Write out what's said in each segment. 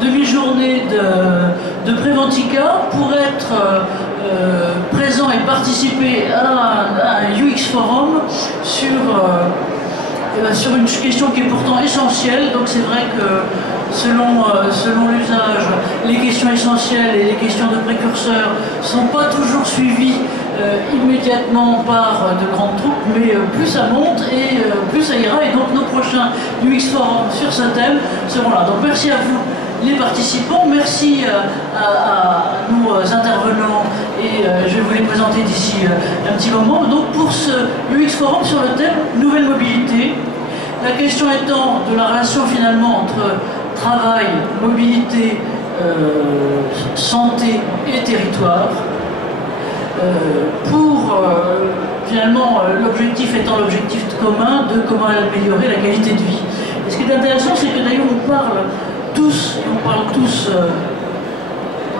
demi-journée de Préventica pour être présent et participer à un UX Forum sur une question qui est pourtant essentielle. Donc c'est vrai que selon l'usage, les questions essentielles et les questions de précurseurs ne sont pas toujours suivies immédiatement par de grandes troupes, mais plus ça monte et plus ça ira. Et donc nos prochains UX Forum sur ce thème seront là. Donc merci à vous les participants, merci à nos intervenants et je vais vous les présenter d'ici un petit moment. Donc pour ce UX Forum sur le thème Nouvelle mobilité, la question étant de la relation finalement entre travail, mobilité, santé et territoire. Finalement l'objectif étant l'objectif commun de comment améliorer la qualité de vie. Et ce qui est intéressant, c'est que d'ailleurs on parle tous, quand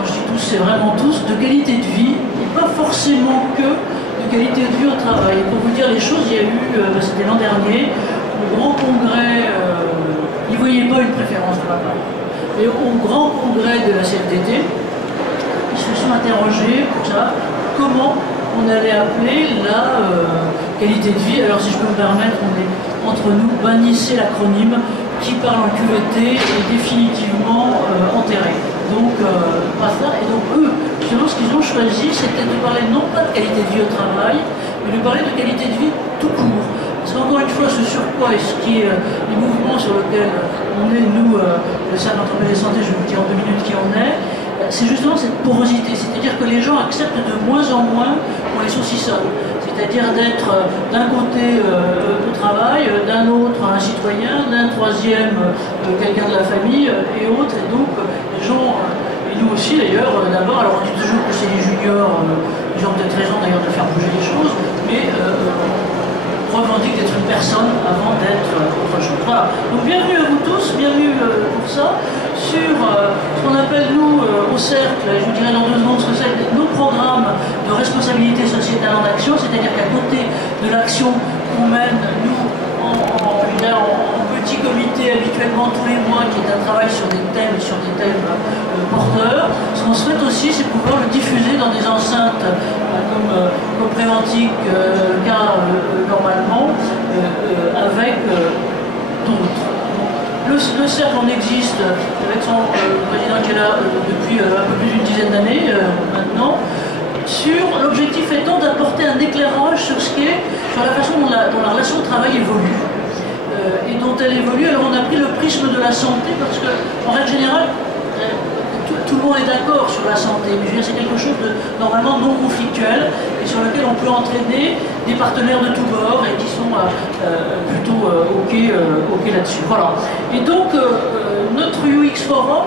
je dis tous, c'est vraiment tous, de qualité de vie, et pas forcément que de qualité de vie au travail. Et pour vous dire les choses, il y a eu, c'était l'an dernier, au grand congrès, ils ne voyaient pas une préférence de ma part, mais au grand congrès de la CFDT, ils se sont interrogés pour savoir comment on allait appeler la qualité de vie. Alors si je peux me permettre, on est entre nous, bannissez l'acronyme qui parle en QVT est définitivement enterré. Donc pas ça. Et donc eux, finalement, ce qu'ils ont choisi, c'était de parler non pas de qualité de vie au travail, mais de parler de qualité de vie tout court. Parce qu'encore une fois, ce surpoids et ce qui est les mouvements sur lesquels on est, nous, le Cercle d'entreprise et santé, je vais vous dire en 2 minutes qui en est, c'est justement cette porosité, c'est-à-dire que les gens acceptent de moins en moins qu'on les saucissonne, c'est-à-dire d'être d'un côté au travail, d'un autre un citoyen, d'un troisième quelqu'un de la famille et autres, et donc les gens, et nous aussi d'ailleurs, d'abord, alors on dit toujours que c'est les juniors, ils ont peut-être raison d'ailleurs de faire bouger les choses, mais revendique d'être une personne avant d'être autre chose. Voilà. Donc bienvenue à vous tous, bienvenue pour ça, sur ce qu'on appelle nous au cercle, je vous dirai dans 2 secondes ce que c'est, nos programmes de responsabilité sociétale en action, c'est-à-dire qu'à côté de l'action qu'on mène nous en petit comité habituellement tous les mois, qui est un travail sur des thèmes porteurs, ce qu'on souhaite aussi, c'est pouvoir le diffuser dans des enceintes comme Préventique, normalement, avec d'autres. Le cercle en existe avec son président qui est là depuis un peu plus d'une dizaine d'années maintenant, sur l'objectif étant d'apporter un éclairage sur sur la façon dont la relation au travail évolue. Et dont elle évolue. Alors on a pris le prisme de la santé parce que, en règle générale, tout le monde est d'accord sur la santé, mais c'est quelque chose de normalement non conflictuel et sur lequel on peut entraîner des partenaires de tous bords et qui sont plutôt OK là-dessus. Voilà. Et donc, notre UX Forum,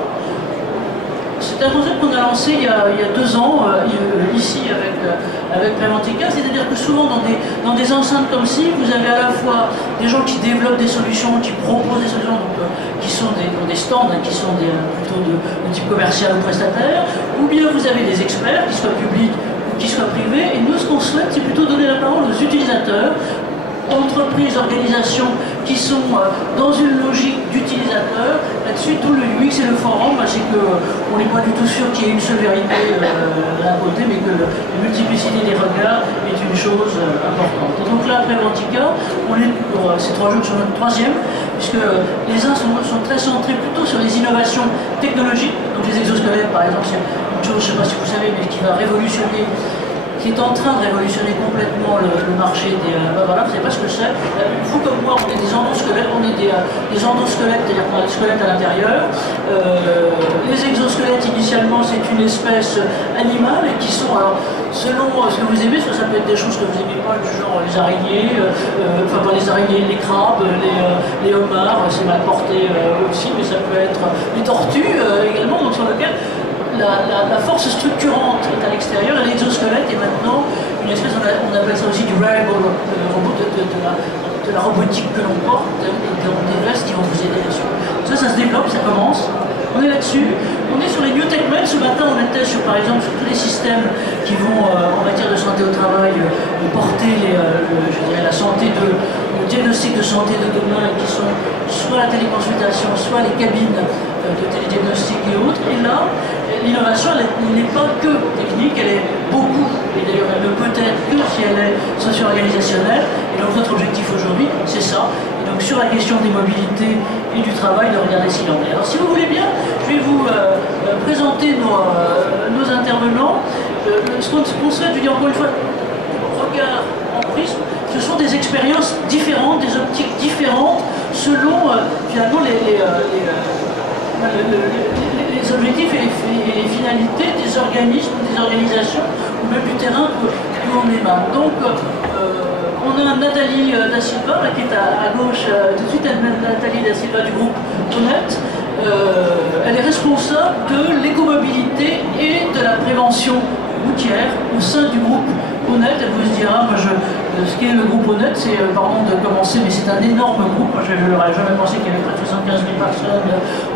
c'est un concept qu'on a lancé il y a 2 ans, ici avec Préventica, c'est-à-dire que souvent dans des enceintes comme ci, vous avez à la fois des gens qui développent des solutions, qui proposent des solutions, donc, qui sont dans des stands, qui sont plutôt de type commercial ou prestataire, ou bien vous avez des experts, qui soient publics ou qui soient privés, et nous ce qu'on souhaite, c'est plutôt donner la parole aux utilisateurs, entreprises, organisations qui sont dans une logique d'utilisateur. Là-dessus, tout le UX et le forum, c'est qu'on n'est pas du tout sûr qu'il y ait une seule vérité d'un côté, mais que la multiplicité des regards est une chose importante. Et donc là, Préventica, on est pour ces 3 jours sur notre 3e, puisque les uns sont très centrés plutôt sur les innovations technologiques. Donc les exosquelettes, par exemple, c'est une chose, je ne sais pas si vous savez, mais qui va révolutionner, qui est en train de révolutionner complètement le marché des... voilà, vous ne savez pas ce que c'est. Vous comme moi, on est des endosquelettes, c'est-à-dire qu'on a des squelettes à l'intérieur. Les exosquelettes, initialement, c'est une espèce animale et qui sont, alors, selon ce que vous aimez, parce que ça peut être des choses que vous n'aimez pas, du genre les araignées, enfin pas les araignées, les crabes, les homards, c'est mal porté aussi, mais ça peut être les tortues également, donc sur lequel la force structurante est à l'extérieur et l'exosquelette est maintenant une espèce, on appelle ça aussi du wearable, de la robotique que l'on porte, et des vestes qui vont vous aider dessus. Ça se développe, ça commence. On est là-dessus. On est sur les New Tech Men. Ce matin, on était sur, par exemple, sur tous les systèmes qui vont, en matière de santé au travail, porter je dirais, la santé le diagnostic de santé de demain, qui sont soit la téléconsultation, soit les cabines de télédiagnostic et autres. Et là, l'innovation, elle n'est pas que technique, elle est beaucoup, et d'ailleurs elle ne peut être que si elle est socio-organisationnelle. Et donc notre objectif aujourd'hui, c'est ça. Et donc sur la question des mobilités et du travail, de regarder ce qu'il en est. Alors si vous voulez bien, je vais vous présenter nos intervenants. Ce qu'on souhaite, je dis encore une fois, regard en prisme, ce sont des expériences différentes, des optiques différentes, selon finalement les objectifs et les finalités des organismes, des organisations, ou même du terrain où on émane. Donc, on a Nathalie Da Silva, qui est à gauche, tout de suite, Nathalie Da Silva du groupe Honnête. Elle est responsable de l'écomobilité et de la prévention routière au sein du groupe Honnête. Elle vous dira, moi, ce qu'est le groupe Honnête, c'est, pardon de commencer, mais c'est un énorme groupe. Je n'aurais jamais pensé qu'il y avait près de 75 000 personnes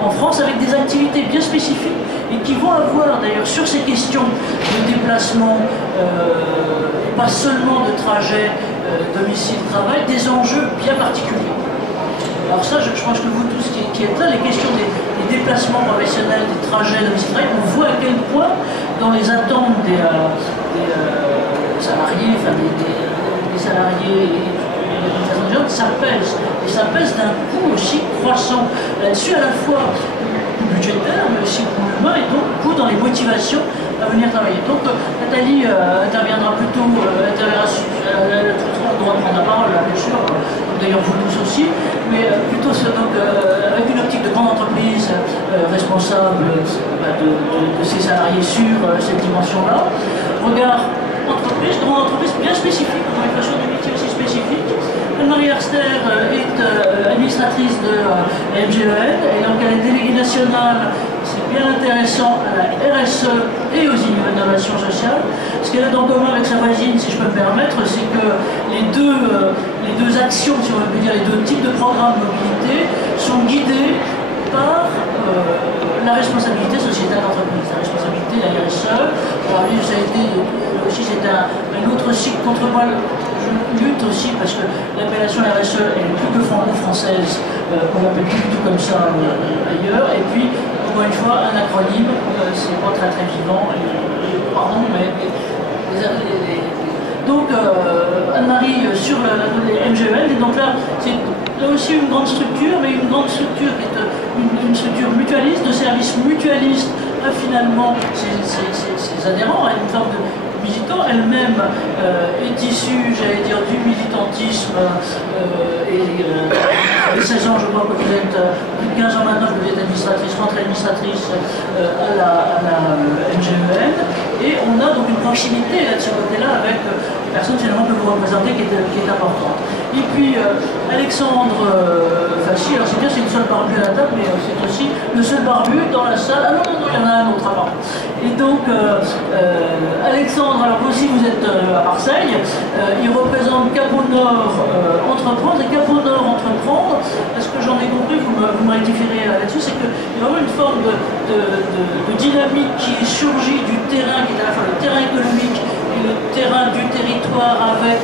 en France, avec des activités bien spécifiques et qui vont avoir d'ailleurs sur ces questions de déplacement, et pas seulement de trajet domicile-travail, des enjeux bien particuliers. Alors ça, je pense que vous tous qui êtes là, les questions des déplacements professionnels, des trajets domicile-travail, on voit à quel point dans les attentes des salariés, enfin des salariés et des gens, ça pèse. Et ça pèse d'un coût aussi croissant. Là-dessus, à la fois budgétaire, mais aussi coût humain, et donc coût dans les motivations à venir travailler. Donc Nathalie interviendra plutôt, elle a tout le droit de prendre la parole, là, bien sûr, d'ailleurs vous tous aussi, mais plutôt donc, avec une optique de grande entreprise responsable de ses salariés sur cette dimension-là. Regard entreprise, grande entreprise bien spécifique, on a une façon de métier aussi spécifique. Anne-Marie Herster est administratrice de la MGEN, et donc elle est déléguée nationale, c'est bien intéressant, à la RSE et aux innovations sociales. Ce qu'elle a en commun avec sa voisine, si je peux me permettre, c'est que les deux actions, si on veut dire, les deux types de programmes de mobilité sont guidés par la responsabilité sociétale d'entreprise, la responsabilité, la RSE. Alors lui, ça a été aussi, c'est un autre cycle contre moi. Je lutte aussi parce que l'appellation RSE elle est plus que franco-française, on l'appelle plus du tout comme ça ailleurs. Et puis, encore une fois, un acronyme, c'est pas très très vivant. Pardon, mais donc Anne-Marie sur les MGEN, et donc là, c'est aussi une grande structure, mais une grande structure qui est une structure mutualiste, de services mutualistes à finalement ses adhérents, à une forme de militant. Elle-même est issue, j'allais dire, du militantisme et 16 ans, je crois que vous êtes, plus de 15 ans maintenant, que vous êtes administratrice, rentrée administratrice à la MGEN, et on a donc une proximité là, de ce côté-là avec les personnes finalement que vous représentez qui est importante. Et puis Alexandre Fassi, alors c'est bien, c'est le seul barbu à la table, mais c'est aussi le seul barbu dans la salle. Ah non, il y en a un autre avant. Et donc Alexandre, alors vous aussi vous êtes à Marseille, il représente Capot Nord Entreprendre, et Capot Nord Entreprendre, est-ce que j'en ai compris, vous me rectifierez là-dessus, c'est qu'il y a vraiment une forme de dynamique qui est surgie du terrain, qui est à la fois le terrain économique et le terrain du territoire, avec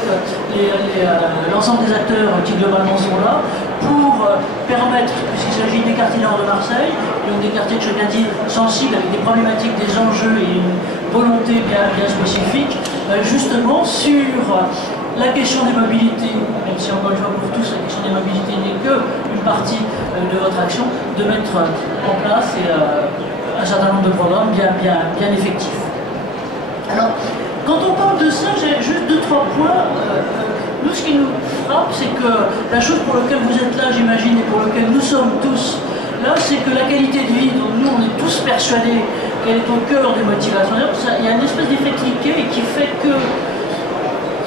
l'ensemble des acteurs qui globalement sont là, pour permettre, puisqu'il s'agit des quartiers nord de Marseille, donc des quartiers que je viens de dire sensibles, avec des problématiques, des enjeux et une volonté bien spécifique, justement sur la question des mobilités, même si encore une fois pour tous la question des mobilités n'est qu'une partie de votre action, de mettre en place un certain nombre de programmes bien effectifs. Alors, quand on parle de ça, j'ai juste 2-3 points. Nous, ce qui nous frappe, c'est que la chose pour laquelle vous êtes là, j'imagine, et pour laquelle nous sommes tous là, c'est que la qualité de vie, dont nous, on est tous persuadés qu'elle est au cœur des motivations. Il y a une espèce d'effet cliquet qui fait que,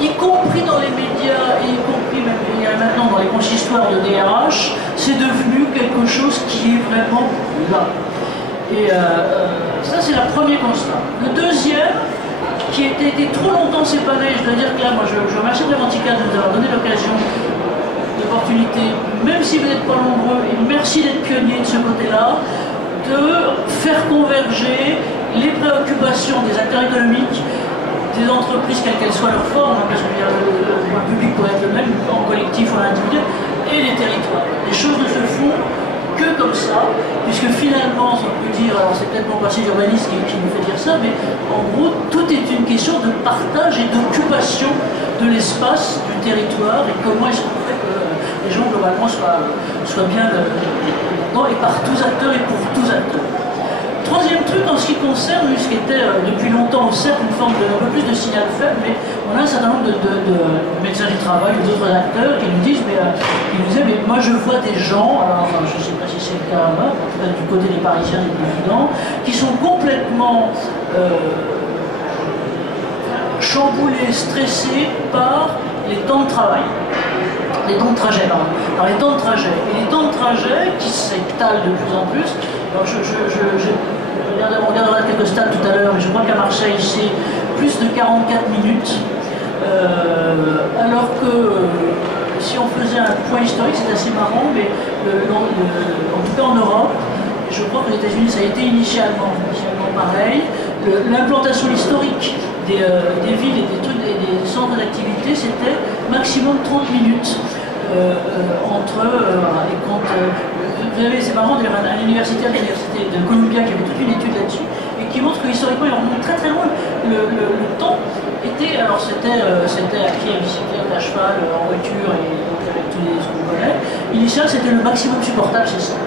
y compris dans les médias, et y compris même maintenant dans les consistoires de DRH, c'est devenu quelque chose qui est vraiment là. Et ça, c'est le premier constat. Le deuxième, qui a été trop longtemps séparé, je dois dire que là, moi, je remercie vraiment Tika de nous avoir donné l'occasion, l'opportunité, même si vous n'êtes pas nombreux, et merci d'être pionnier de ce côté-là, de faire converger les préoccupations des acteurs économiques, des entreprises, quelle qu'elle soit leur forme, hein, parce que le public pourrait être le même, en collectif ou en individuel, et les territoires. Les choses ne se font que comme ça, puisque finalement, on peut dire, alors c'est peut-être mon passé urbaniste qui nous fait dire ça, mais en gros, tout est une question de partage et d'occupation de l'espace, du territoire, et comment est-ce qu'on fait que les gens globalement soient bien dedans, et par tous acteurs et pour tous acteurs. Troisième truc en ce qui concerne ce qui était depuis longtemps certes une forme un peu plus de signal faible, mais on a un certain nombre de médecins du travail ou d'autres acteurs qui nous disent, qui nous disaient, mais moi je vois des gens, alors je ne sais pas si c'est le cas là, en tout cas du côté des Parisiens, des présidents, qui sont complètement chamboulés, stressés par les temps de travail. Les temps de trajet, pardon. Alors les temps de trajet. Et les temps de trajet qui s'étalent de plus en plus. Alors on regardera quelques stats tout à l'heure, mais je crois qu'à Marseille, c'est plus de 44 minutes. Alors que si on faisait un point historique, c'est assez marrant, mais en tout cas en Europe, je crois qu'aux États-Unis, ça a été initialement pareil. L'implantation historique des villes et des centres d'activité, c'était maximum 30 minutes entre. Et quand, vous savez, c'est marrant, d'ailleurs, un universitaire de l'université de Columbia qui avait toute une étude là-dessus et qui montre que historiquement, il remonte très très loin. Le temps était, alors c'était à pied, à bicyclette, à cheval, en voiture et donc avec tous les ce qu'on connaît. Initial, c'était le maximum supportable, c'est ça.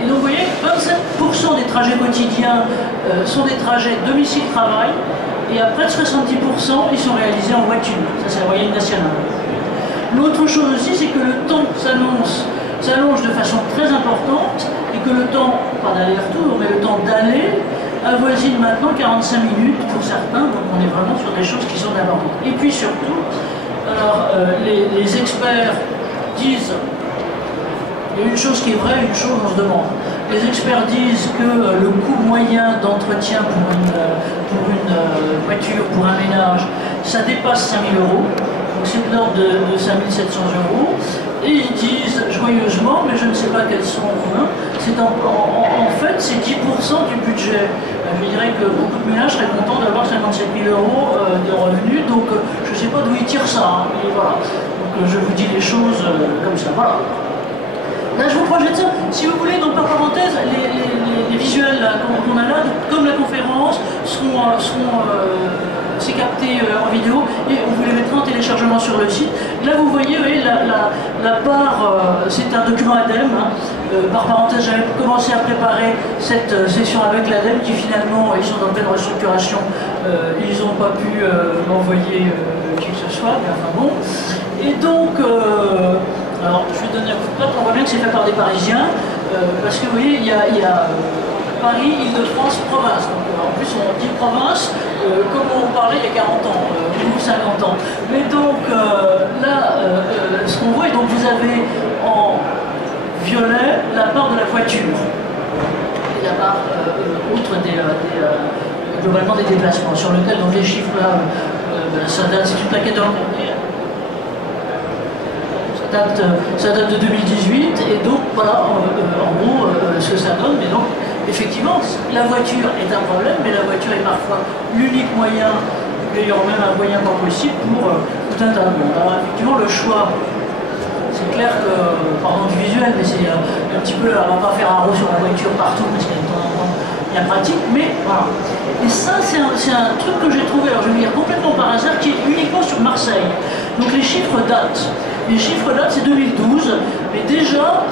Et donc vous voyez, 27% des trajets quotidiens sont des trajets domicile-travail, et à près de 70%, ils sont réalisés en voiture. Ça, c'est la moyenne nationale. L'autre chose aussi, c'est que le temps s'allonge de façon très importante, et que le temps, pas d'aller-retour, mais le temps d'aller, avoisine maintenant 45 minutes pour certains, donc on est vraiment sur des choses qui sont importantes. Et puis surtout, alors, les experts disent, il y a une chose qui est vraie, une chose on se demande. Les experts disent que le coût moyen d'entretien pour une voiture, pour un ménage, ça dépasse 5 000 €, donc c'est de l'ordre de 5 700 €. Et ils disent joyeusement, mais je ne sais pas quels sont c'est en fait c'est 10% du budget. Je dirais que beaucoup de ménages seraient contents d'avoir 57 000 € de revenus, donc je ne sais pas d'où ils tirent ça, hein, mais voilà. Donc je vous dis les choses comme ça, voilà. Là, je vous projette ça. Si vous voulez, donc par parenthèse, les visuels qu'on a là, comme la conférence, c'est capté en vidéo et on vous les mettra en téléchargement sur le site. Là, vous voyez, la barre, c'est un document ADEME. Hein. Par parenthèse, j'avais commencé à préparer cette session avec l'ADEME qui finalement, ils sont en pleine restructuration. Ils n'ont pas pu m'envoyer qui que ce soit, mais enfin bon. Et donc, alors, je vais donner un coup de patte, on voit bien que c'est fait par des Parisiens, parce que vous voyez, il y a Paris, Île-de-France, province. Donc, en plus, on dit province, comme on parlait il y a 40 ans, ou 50 ans. Mais donc, là, ce qu'on voit, et donc vous avez en violet la part de la voiture, et la part outre globalement des déplacements, sur lequel, donc les chiffres là, ça date, c'est une plaquette de l'entreprise. Ça date de 2018 et donc voilà en gros ce que ça donne. Mais donc effectivement la voiture est un problème, mais la voiture est parfois l'unique moyen, d'ailleurs même un moyen pas possible pour tout un tas de monde. Alors effectivement le choix, c'est clair que, pardon du visuel, mais c'est un petit peu, on va pas faire un roue sur la voiture partout parce qu'il y a de temps en temps il y a pratique, mais voilà. Et ça c'est un truc que j'ai trouvé, alors je vais dire complètement par hasard, qui est uniquement sur Marseille. Donc les chiffres datent. Les chiffres datent, c'est 2012, mais déjà,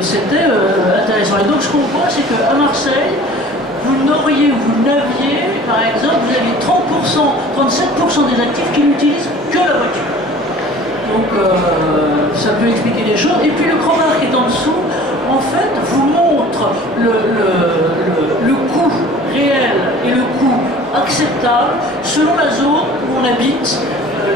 c'était intéressant. Et donc, ce qu'on voit, c'est qu'à Marseille, vous n'aviez, par exemple, vous aviez 37% des actifs qui n'utilisent que la voiture. Donc, ça peut expliquer les choses. Et puis, le crowbar qui est en dessous, en fait, vous montre le coût réel et le coût acceptable selon la zone où on habite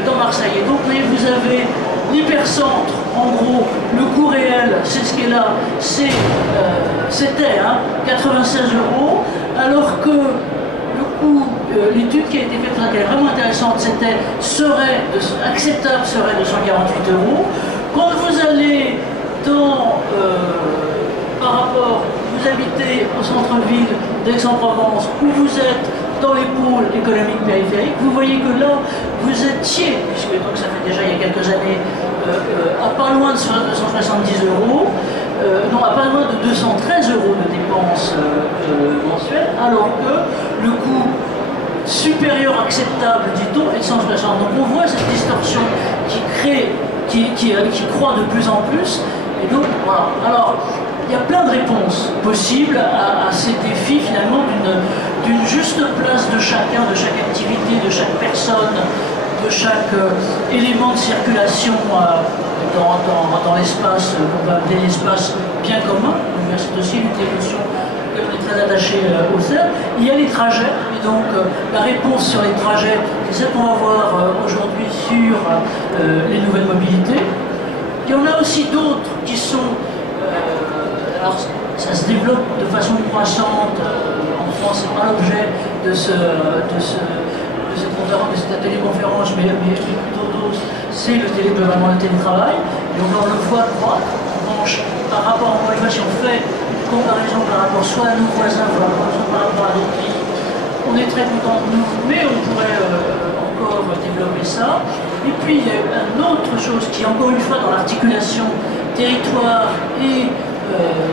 dans Marseille. Et donc, vous avez l'hypercentre, en gros, le coût réel, c'est ce qui est là, c'était 96 €, alors que le coût, l'étude qui a été faite, qui est vraiment intéressante, acceptable serait de 148 €. Quand vous allez par rapport, vous habitez au centre-ville d'Aix-en-Provence, où vous êtes dans les pôles économiques périphériques, vous voyez que là, vous étiez, puisque donc ça fait déjà il y a quelques années, à pas loin de 170 €, n'aura pas moins de 213 euros de dépenses mensuelles, alors que le coût supérieur acceptable, dit-on, est de 160. Donc on voit cette distorsion qui croît de plus en plus. Et donc voilà. Alors, il y a plein de réponses possibles à ces défis finalement d'une juste place de chacun, de chaque activité, de chaque personne, de chaque élément de circulation dans l'espace qu'on va appeler l'espace bien commun. C'est aussi une notion que l'on est très attaché au CERN. Il y a les trajets, et donc la réponse sur les trajets, c'est celle qu'on va voir aujourd'hui sur les nouvelles mobilités. Il y en a aussi d'autres qui sont... alors, ça se développe de façon croissante. En France, c'est pas l'objet de cette atelier conférence, mais plutôt d'autres, c'est le télétravail. Et donc on le voit croître. En revanche, par rapport, encore une fois, si on fait une comparaison par rapport soit à nos voisins, soit par rapport à d'autres pays, on est très content de nous, mais on pourrait encore développer ça. Et puis il y a une autre chose qui, encore une fois, dans l'articulation territoire et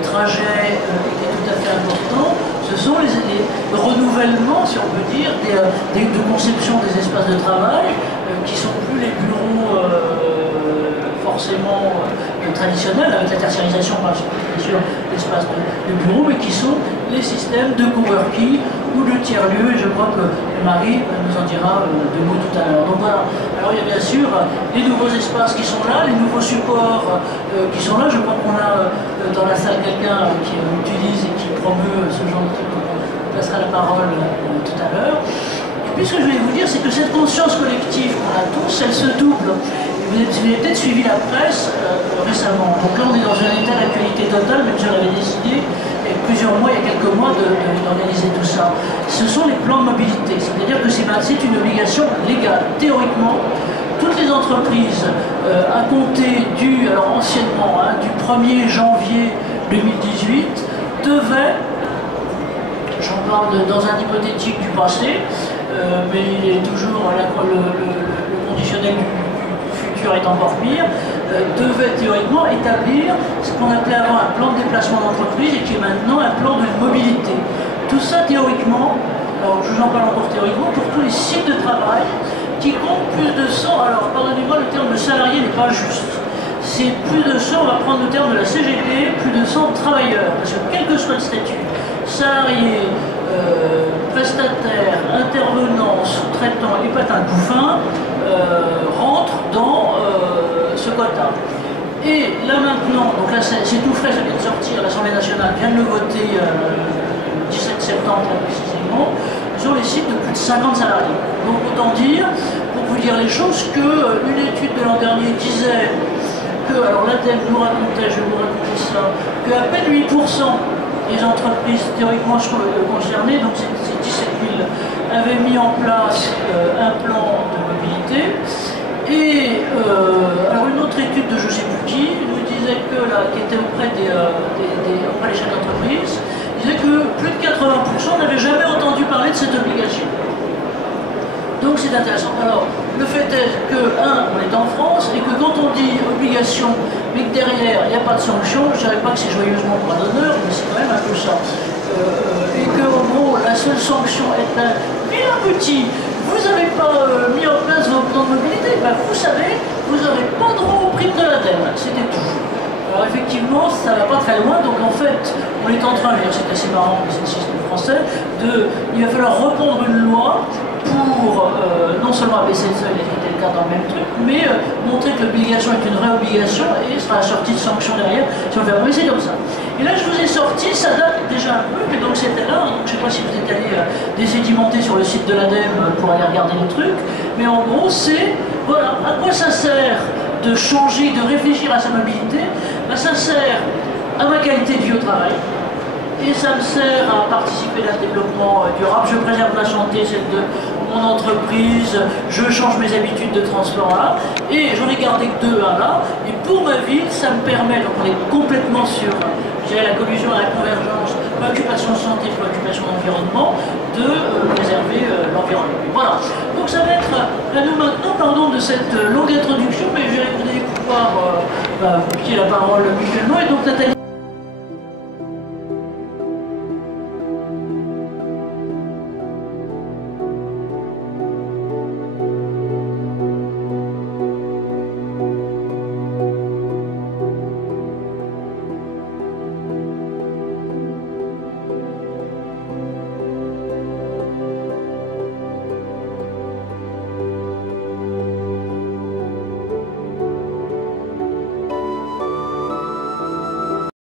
trajet qui est tout à fait important, ce sont les renouvellements, si on peut dire, de conception des espaces de travail qui sont plus les bureaux forcément traditionnels, avec la tertiarisation par sûr l'espace de bureau, mais qui sont les systèmes de coworking ou de tiers-lieux, et je crois que Marie nous en dira deux mots tout à l'heure. Donc voilà, alors il y a bien sûr les nouveaux espaces qui sont là, les nouveaux supports qui sont là. Je crois qu'on a dans la salle quelqu'un qui utilise et qui promeut ce genre de truc. On passera la parole tout à l'heure. Et puis ce que je vais vous dire, c'est que cette conscience collective qu'on a tous, elle se double. Vous avez peut-être suivi la presse récemment. Donc là, on est dans un état d'actualité totale, même si on avait décidé, il y a plusieurs mois, il y a quelques mois, d'organiser tout ça. Ce sont les plans de mobilité. C'est-à-dire que c'est une obligation légale. Théoriquement, toutes les entreprises, à compter alors anciennement, du 1er janvier 2018, devaient, j'en parle dans un hypothétique du passé, mais il est toujours le conditionnel du est encore pire, devait théoriquement établir ce qu'on appelait avant un plan de déplacement d'entreprise et qui est maintenant un plan de mobilité. Tout ça théoriquement, alors je vous en parle encore théoriquement, pour tous les sites de travail qui comptent plus de 100, alors pardonnez-moi, le terme de salarié n'est pas juste. C'est plus de 100, on va prendre le terme de la CGT, plus de 100 travailleurs, parce que quel que soit le statut, salarié, prestataire, intervenant, sous-traitant et patin tout fin, rentre dans ce quota. Et là maintenant, donc là c'est tout frais, ça vient de sortir, l'Assemblée nationale vient de le voter le 17 septembre précisément, sur les sites de plus de 50 salariés. Donc autant dire, pour vous dire les choses, qu'une étude de l'an dernier disait que, alors l'ADEME nous racontait, je vais vous raconter ça, qu'à peine 8% des entreprises théoriquement concernées, donc c'est 17 000, avaient mis en place un plan de mobilité. Et alors une autre étude de je ne sais plus qui nous disait que, là, qui était auprès des chefs d'entreprise, disait que plus de 80% n'avaient jamais entendu parler de cette obligation. Donc c'est intéressant. Alors, le fait est que, on est en France, et que quand on dit obligation, mais que derrière, il n'y a pas de sanction, je ne dirais pas que c'est joyeusement point d'honneur, mais c'est quand même un peu ça. Et que, en gros, la seule sanction est un bien petit. Vous n'avez pas mis en place vos plans de mobilité, ben vous savez, vous n'aurez pas droit au prime de l'ADEME. C'était tout. Alors effectivement, ça ne va pas très loin, donc en fait, on est en train, c'est assez marrant, mais c'est le système français, il va falloir répondre une loi pour non seulement abaisser le seuil, c'était le cas dans le même truc, mais montrer que l'obligation est une vraie obligation et sera assortie de sanctions derrière si on fait mais c'est comme ça. Et là je vous ai sorti, ça date déjà un peu, mais donc c'était là, donc, je ne sais pas si vous êtes allé désédimenter sur le site de l'ADEME pour aller regarder les trucs, mais en gros c'est, voilà, à quoi ça sert de changer, de réfléchir à sa mobilité? Ben, ça sert à ma qualité de vie au travail, et ça me sert à participer à un développement durable. Je préserve la santé, celle de mon entreprise, je change mes habitudes de transport là, et j'en ai gardé que deux là, et pour ma ville, ça me permet, donc on est complètement sur la collusion et la convergence, préoccupation santé, préoccupation d'environnement, de préserver l'environnement. Voilà, donc ça va être à nous maintenant, pardon de cette longue introduction, mais je vais pouvoir vous piquer la parole mutuellement, et donc Nathalie.